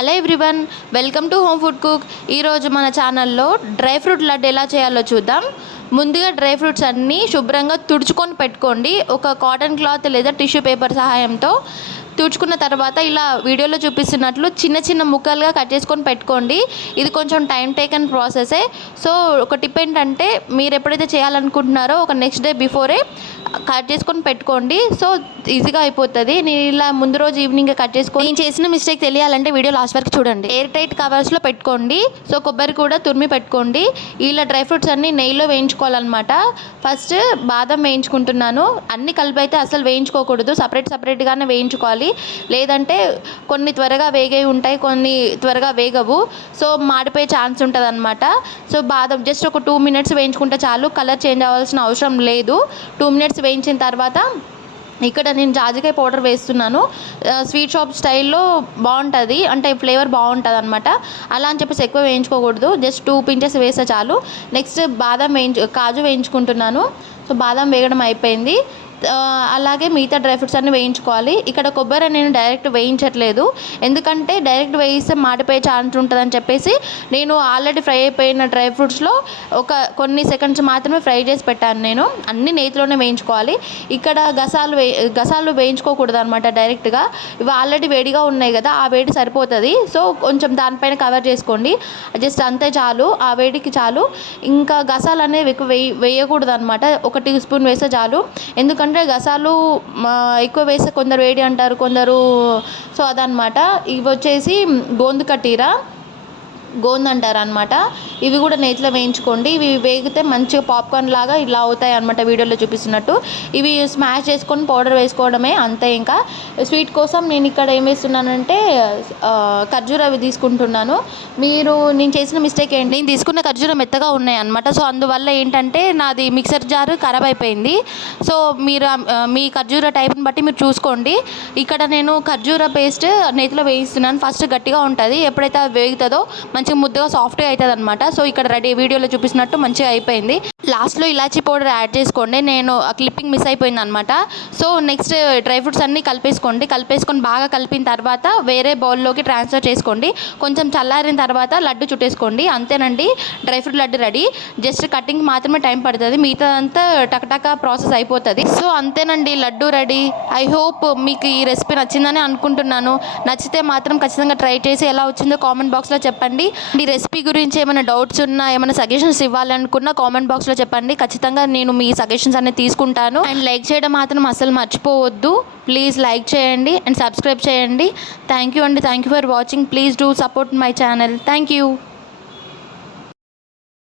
Hello everyone, welcome to home food cook. ఈరోజు మన ఛానల్లో డ్రై ఫ్రూట్ లడ్డు ఎలా చేయాలో చూద్దాం. ముందుగా డ్రై ఫ్రూట్స్ అన్నీ శుభ్రంగా తుడుచుకొని పెట్టుకోండి. ఒక కాటన్ క్లాత్ లేదా టిష్యూ పేపర్ సహాయంతో తుడుచుకున్న తర్వాత ఇలా వీడియోలో చూపిస్తున్నట్లు చిన్న చిన్న ముక్కలుగా కట్ చేసుకొని పెట్టుకోండి. ఇది కొంచెం టైం టేకన్ ప్రాసెసే. సో ఒక టిప్ ఏంటంటే, మీరు ఎప్పుడైతే చేయాలనుకుంటున్నారో ఒక నెక్స్ట్ డే బిఫోరే కట్ చేసుకొని పెట్టుకోండి. సో ఈజీగా అయిపోతుంది. నేను ఇలా ముందు రోజు ఈవినింగ్ కట్ చేసుకొని, నేను చేసిన మిస్టేక్ తెలియాలంటే వీడియో లాస్ట్ వరకు చూడండి. ఎయిర్ టైట్ కవర్స్లో పెట్టుకోండి. సో కొబ్బరి కూడా తురిమి పెట్టుకోండి. ఇలా డ్రై ఫ్రూట్స్ అన్నీ నెయ్యిలో వేయించుకోవాలన్నమాట. ఫస్ట్ బాదం వేయించుకుంటున్నాను. అన్ని కలిపి అయితే అసలు వేయించుకోకూడదు, సపరేట్గానే వేయించుకోవాలి. లేదంటే కొన్ని త్వరగా వేగేవి ఉంటాయి, కొన్ని త్వరగా వేగవు. సో మాడిపోయే ఛాన్స్ ఉంటుంది అనమాట. సో బాదం జస్ట్ ఒక 2 minutes వేయించుకుంటే చాలు. కలర్ చేంజ్ అవ్వాల్సిన అవసరం లేదు. 2 minutes వేయించిన తర్వాత ఇక్కడ నేను జాజికాయ పౌడర్ వేస్తున్నాను. స్వీట్ షాప్ స్టైల్లో బాగుంటుంది, అంటే ఫ్లేవర్ బాగుంటుంది అనమాట. అలా అని చెప్పేసి ఎక్కువ వేయించుకోకూడదు, జస్ట్ 2 pinches వేస్తే చాలు. నెక్స్ట్ కాజు వేయించుకుంటున్నాను. సో బాదం వేగడం అయిపోయింది. అలాగే మిగతా డ్రై ఫ్రూట్స్ అన్నీ వేయించుకోవాలి. ఇక్కడ కొబ్బరి నేను డైరెక్ట్ వేయించట్లేదు, ఎందుకంటే డైరెక్ట్ వేయిస్తే మాడిపోయే ఛాన్స్ ఉంటుందని చెప్పేసి నేను ఆల్రెడీ ఫ్రై అయిపోయిన డ్రై ఫ్రూట్స్లో కొన్ని సెకండ్స్ మాత్రమే ఫ్రై చేసి పెట్టాను. నేను అన్ని నేతిలోనే వేయించుకోవాలి. ఇక్కడ గసాలు వేయించుకోకూడదు అనమాట డైరెక్ట్గా. ఇవి ఆల్రెడీ వేడిగా ఉన్నాయి కదా, ఆ వేడి సరిపోతుంది. సో కొంచెం దానిపైన కవర్ చేసుకోండి, జస్ట్ అంతే చాలు, ఆ వేడికి చాలు. ఇంకా గసాలు అనేవి ఎక్కువ వేయకూడదు అనమాట. 1 teaspoon వేస్తే చాలు. ఎందుకంటే గసాలు ఎక్కువ వేస్తే కొందరు వేడి అంటారు, కొందరు. సో అదనమాట. ఇవి వచ్చేసి గోంద్ అంటారు అనమాట. ఇవి కూడా నేతిలో వేయించుకోండి. ఇవి వేగితే మంచిగా పాప్కార్న్ లాగా ఇలా అవుతాయి అనమాట, వీడియోలో చూపిస్తున్నట్టు. ఇవి స్మాష్ చేసుకొని పౌడర్ వేసుకోవడమే, అంతే. ఇంకా స్వీట్ కోసం నేను ఇక్కడ ఏం వేస్తున్నానంటే ఖర్జూర అవి తీసుకుంటున్నాను. నేను చేసిన మిస్టేక్ ఏంటి, నేను తీసుకున్న ఖర్జూర మెత్తగా ఉన్నాయి అనమాట. సో అందువల్ల ఏంటంటే నాది మిక్సర్ జారు ఖరాబ్ అయిపోయింది. సో మీరు మీ ఖర్జూర టైప్ని బట్టి మీరు చూసుకోండి. ఇక్కడ నేను ఖర్జూర పేస్ట్ నేతిలో వేయిస్తున్నాను. ఫస్ట్ గట్టిగా ఉంటుంది, ఎప్పుడైతే అది వేగుతుందో మంచిగా ముద్దగా సాఫ్ట్గా అవుతుంది అనమాట. సో ఇక్కడ రెడీ, వీడియోలో చూపిస్తున్నట్టు మంచిగా అయిపోయింది. లాస్ట్లో ఇలాచీ పౌడర్ యాడ్ చేసుకోండి. నేను ఆ క్లిప్పింగ్ మిస్ అయిపోయింది అనమాట. సో నెక్స్ట్ డ్రై ఫ్రూట్స్ అన్నీ కలిపేసుకొని బాగా కలిపిన తర్వాత వేరే బౌల్లోకి ట్రాన్స్ఫర్ చేసుకోండి. కొంచెం చల్లారిన తర్వాత లడ్డు చుట్టేసుకోండి. అంతేనండి, dry fruit laddu ready. Just cutting మాత్రమే టైం పడుతుంది, మిగతాదంతా టకటకా ప్రాసెస్ అయిపోతుంది. సో అంతేనండి, లడ్డు రెడీ. ఐ హోప్ మీకు ఈ రెసిపీ నచ్చిందని అనుకుంటున్నాను. నచ్చితే మాత్రం ఖచ్చితంగా ట్రై చేసి ఎలా వచ్చిందో కామెంట్ బాక్స్లో చెప్పండి. ఈ రెసిపీ గురించి ఏమైనా డౌట్స్ ఉన్నా, ఏమైనా సజెషన్స్ ఇవ్వాలనుకున్నా కామెంట్ బాక్స్లో చెప్పండి. ఖచ్చితంగా నేను మీ సజెషన్స్ అనేది తీసుకుంటాను. అండ్ లైక్ చేయడం మాత్రం అసలు మర్చిపోవద్దు. ప్లీజ్ లైక్ చేయండి అండ్ సబ్స్క్రైబ్ చేయండి. థ్యాంక్ యూ అండి. Thank you for watching. Please do support my channel. Thank you.